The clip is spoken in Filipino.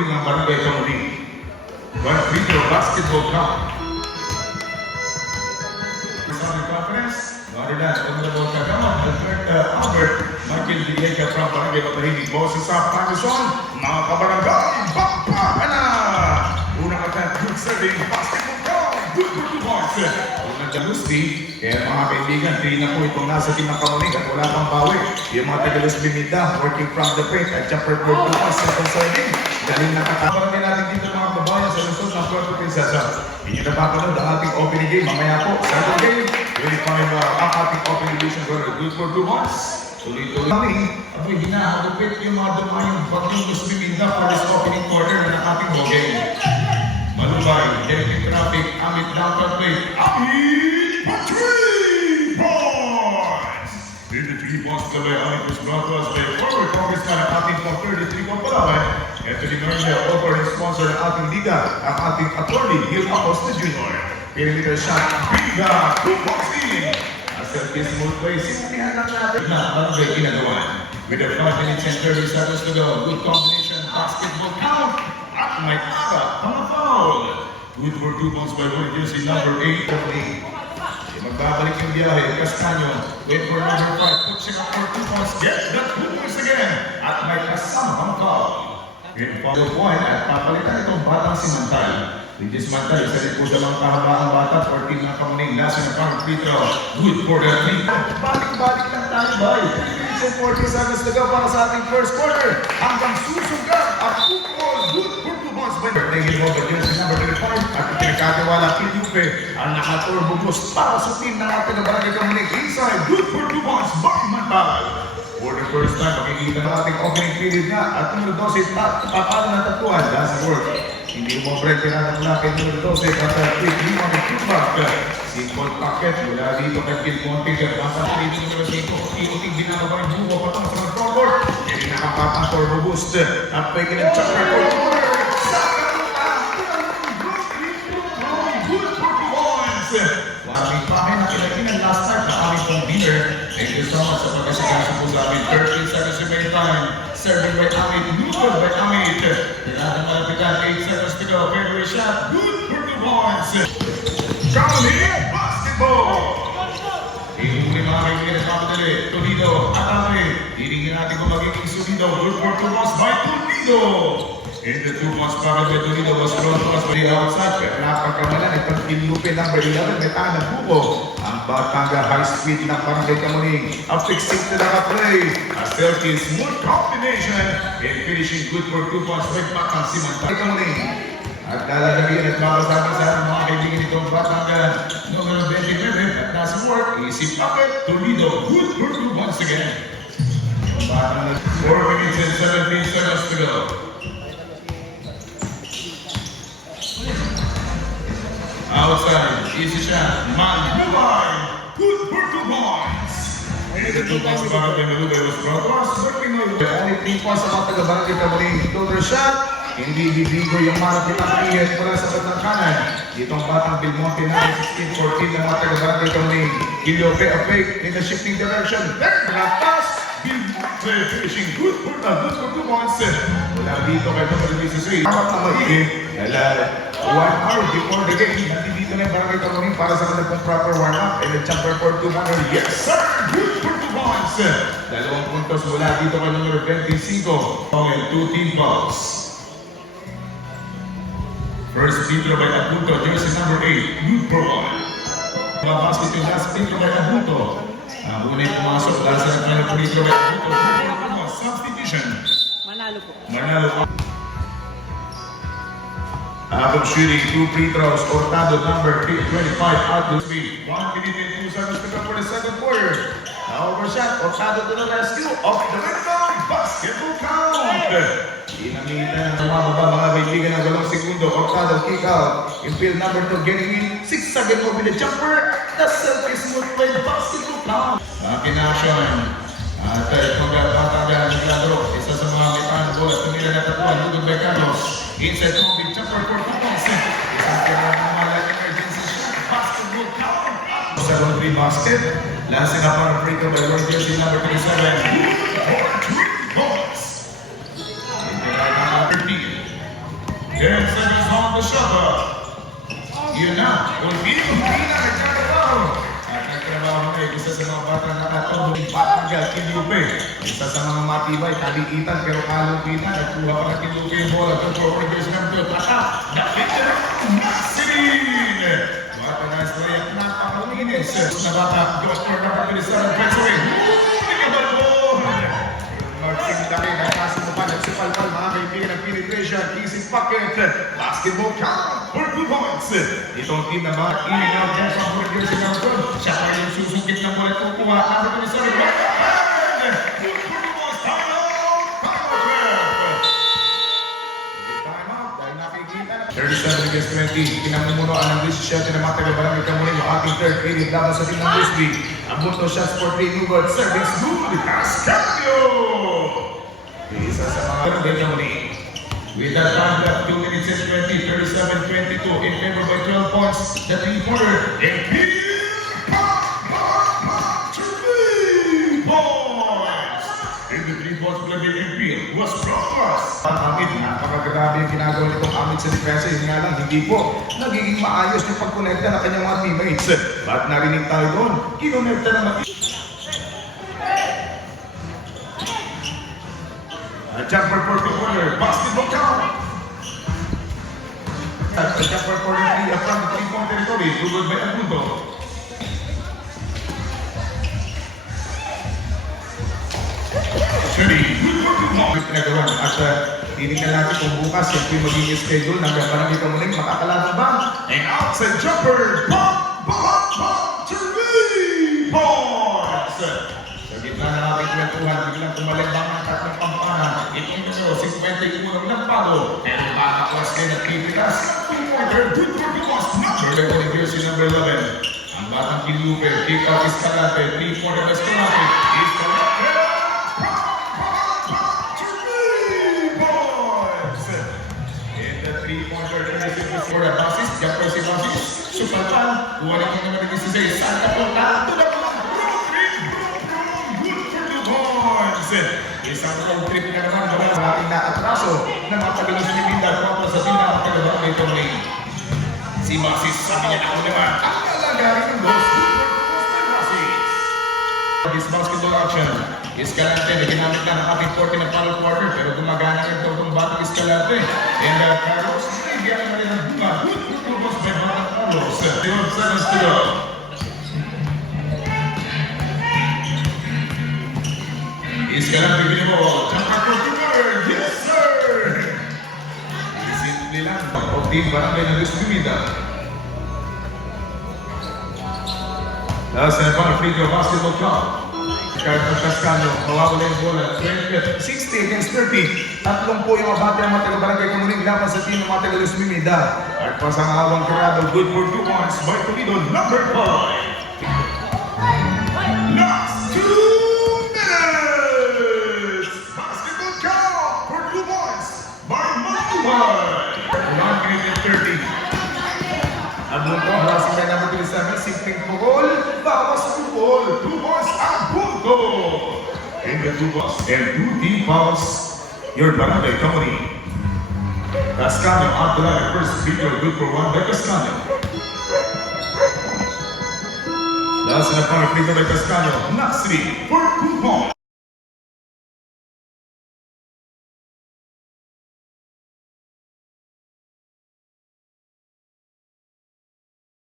14 ng Barangay Kamuning. One free throw basketball count. Islamic Conference, Marinas, Honorable Kagama, Albert, Michael Villegas from Barangay Matahimig, Moses sa Pangison, mga kabarangay, bakpa ka na! Unang attempt, good serving, basketball count, good for 2 points. Unang Jalusti, kaya mga kaibigan, 3 na po itong nasa team ng Kamuning at wala pang bawi. Yung mga Tagalog Bimida, working from the paint at jumper for 2 points, second serving. Galing nakatawa rin natin dito mga kababayan sa Luzon ng Puerto Princesa. Hindi na papanood ang ating opening game mamaya po. Second game, 25 ang ating opening edition for good for 2 months. Tuloy-tuloy kami, aboy hinahagupit yung mga dumayong bagyong Luzon for this opening quarter ng ating ball game. Malubay, Derek Traffic, Amit downtown play, Amit for 3 points! In the 3 points away, Amit was brought to us by forward congressman ang ating pang 33 kong palaway. Anthony Noyne, offering sponsor ng ating liga, ang ating attorney, Gil Acosta Jr. Perimeter shot, Biga, 2 points leading. As a smooth play, simplihan lang natin na barangay ginagawa. With a 5 minutes and 30 seconds to go, good combination, basketball count, at may aga, mga foul. Good for 2 points by one jersey number 8 of the magbabalik yung biyahe, Castaño, wait for number 5, pushing up for 2 points, gets that 2 points again, at may kasamang foul. In follow point at papalitan itong batang si Mantal. Regis Mantal, isa rin po dalawang kahabaang bata, 14 na Kamuning, lasa ng parang free throw. Good for the 3. Balik-balik lang tayo ba? 3 minutes and 40 seconds to go para sa ating first quarter. Hanggang susugat at football. Good for 2 points by the Naging over jersey number 35. At pinagkatiwala Kilupe ang nakaturbo boost para sa team na natin ng Barangay Kamuning. Inside, good for 2 points by Mantal. For the first time, makikita ng ating opening period nga at numero 12, papalo na tatuan. Last work. Hindi mo break tinatak natin numero 12 at quick limang ng feedback. Simple packet mula dito kay Phil Monte at baka trade numero 5. Iuting binababa yung buwa patang sa front-court. Hindi nakapapang turbo boost. At pwede ng chopper for corner. Sa kalutan! Good for 2 points! Maraming pahay na kinakinan last time na aming pong leader. Thank you so much sa pagkasigasan po sa amin. 13 seconds remaining time. Serving by Amit, neutral by Amit. Tinatang malapitan, 8 seconds to go. Fairway shot, good for 2 points. Kamuning basketball! Ihuli mga kaibigan sa kapatali. Toledo, Atame. Tiringin natin kung magiging sulido. Good for 2 points by Toledo. In the 2 points pocket by Toledo was brought to us by the outside. Pero napagkamalan, itong Kilupe number 11, may tangan buko. Ang Batanga high speed ng Barangay Kamuning. A fixing to the play. A silky smooth combination. And finishing good for 2 points by Batang si Barangay Kamuning. At lalagyan at makasama sa mga kaibigan itong Batanga numero 29 at nasa work. Easy pocket. Toledo good for 2 points again. 4 minutes and 17 seconds to go. Outside, easy shot, Malubay, good for 2 points. And the 2 points back by Malubay was brought to us, working on the only 3 points sa mga taga-Barangay Kamuning. Total shot, hindi bibigo yung malapit ang iyan mula sa batang kanan. Itong batang Belmonte na 16-14 ng mga taga-Barangay Kamuning. Kilope a fake in the shifting direction. There, pass, Belmonte finishing good for 2 points. Mula dito kay number 16. Dapat na mahihin, dahil 1 hour before the game, nandito na yung Barangay Kamuning para sa kanilang proper warm-up and the jumper for 2 points. Yes, sir! Good for 2 points! 2 puntos mula dito kay numero 25. And 2 team fouls. First free throw by Abuto, jersey number 8, good for 1. Mabasket yung last free throw by Abuto. Ang unay pumasok dahil sa nagkano free throw by Abuto. Good for 1, substitution. Manalo po. Manalo po. Above shooting, 2 free throws, Hurtado number 25 out the speed. 1 minute and 2 seconds to go for the second quarter. Now overshot, Hurtado to the rescue of the rebound, basketball count. Inamitan ng mababa mga kaibigan ng 2 segundo, Hurtado kick out. In field number 2, getting in, 6 seconds over the jumper. The selfie smooth play, basketball count. Makinasyon. At itong Batanga Milagro, isa sa mga mitaan bola, tumila na tatuan, Ludog by Carlos. Inside to big jumper for 2 points. Isang kaya ng mga emergency shot, basketball count. Sa 1-3 basket, lasing up on a free throw by Lord jersey number 27. For 3 points. In the right number 13. 10 seconds on the shot. Yun na. Hindi na nagkatrabaho. At nagtrabaho na isa sa mga batang nakatong Patanggal, Kilupe. Isa sa mga matibay, kalikitan pero kalupitan. Nagkuha pa ng Kilupe yung bola. Ito po, progress ng Bill. Tata, nakita na Nasrin. Bata na strike, napakalinis. Na bata, Dr. number 27, Petsaway. Martin Laki, nakasing mo pa, nagsipalpal, mga kaibigan ng penetration, easy pocket, basketball count for 2 points. Itong team na mga in-out dyan sa progress ng Bill. Siya pa yung susungkit ng bola, kukuha, nasa 27, dahil nakikita na 37 against 20, pinamumunuan ng 17 na mga taga-barangay Kamuning yung ating third period laban sa team ng Wisby. Ang bunto shots for 3 new goals, service good, Cascadio! Isa sa mga barangay Kamuning. With that time left, 2 minutes and 20, 37-22, in favor by 12 points, the 3-pointer, and 3 points! In the 3 points play by Enfield was Brockers. Amit, napakagrabe yung ginagawa nitong Amit sa depensa. Yun nga lang, hindi po nagiging maayos yung pagkonekta ng kanyang mga teammates. Ba't narinig tayo doon? Kinonekta na jumper for the corner, basketball count. At the jumper for the three from the 3-point territory, tugod by Agundo. Shuri, pinagawa at tinignan natin kung bukas yung yung magiging schedule ng Barangay Kamuning makakalaban ba? And outside jumper, pop, 3 points! Sa gitna ng ating kwentuhan, biglang tumalibang ng tatlong pampana. Itong nyo, 51 ng palo. And makaklas din at Pipitas. 2-pointer, good for the lost number. Level of jersey number 11. Ang batang Kilupe, kick out Escalante, 3-pointer Escalante. Escalante! For the Basis, jumper si Basis, Supalpan, kuha naman naman ng 16, Santa Punta, tulad lang, good for 2 points. Isang road trip na naman, wala sa ating naatraso na matagal sa Liminda, kumapal sa sila ang kalabaang ito rin. Si Basis, sabi niya ako naman, ang lalagarin ng goals, good for Basis. This basketball action, Escalante, na ginamit na ng ating 40 na final quarter, pero gumagana rin daw itong batang Escalante. And Carlos, bigyan na rin ang bunga. Good for by Batang Carlos. 12 seconds to go. Escalante, binibol. Jumper for Timur. Yes, sir! Simple lang. O team barangay na Luis Bimida. Last and final free throw basketball count. Carter Cascano, mawawala yung bola. 60 against 30. Tatlong po yung abate ang mga taga-barangay Kamuning laban sa team ng mga taga-Luis Bimida. At pasangawang karado, good for 2 points by Toledo, number 5. Last 2 minutes! Basketball count for 2 points by Matubay. 1 minute and 30. Abunto, harassing by number 27, simpleng pukol, bawas sa pukol, 2 points, Abunto! And the 2 balls, and 2 team fouls, your Barangay Kamuning. Cascano on the line, first video, good for 1 by Cascano. Last and the final free throw by Cascano, Nasri for 2 points.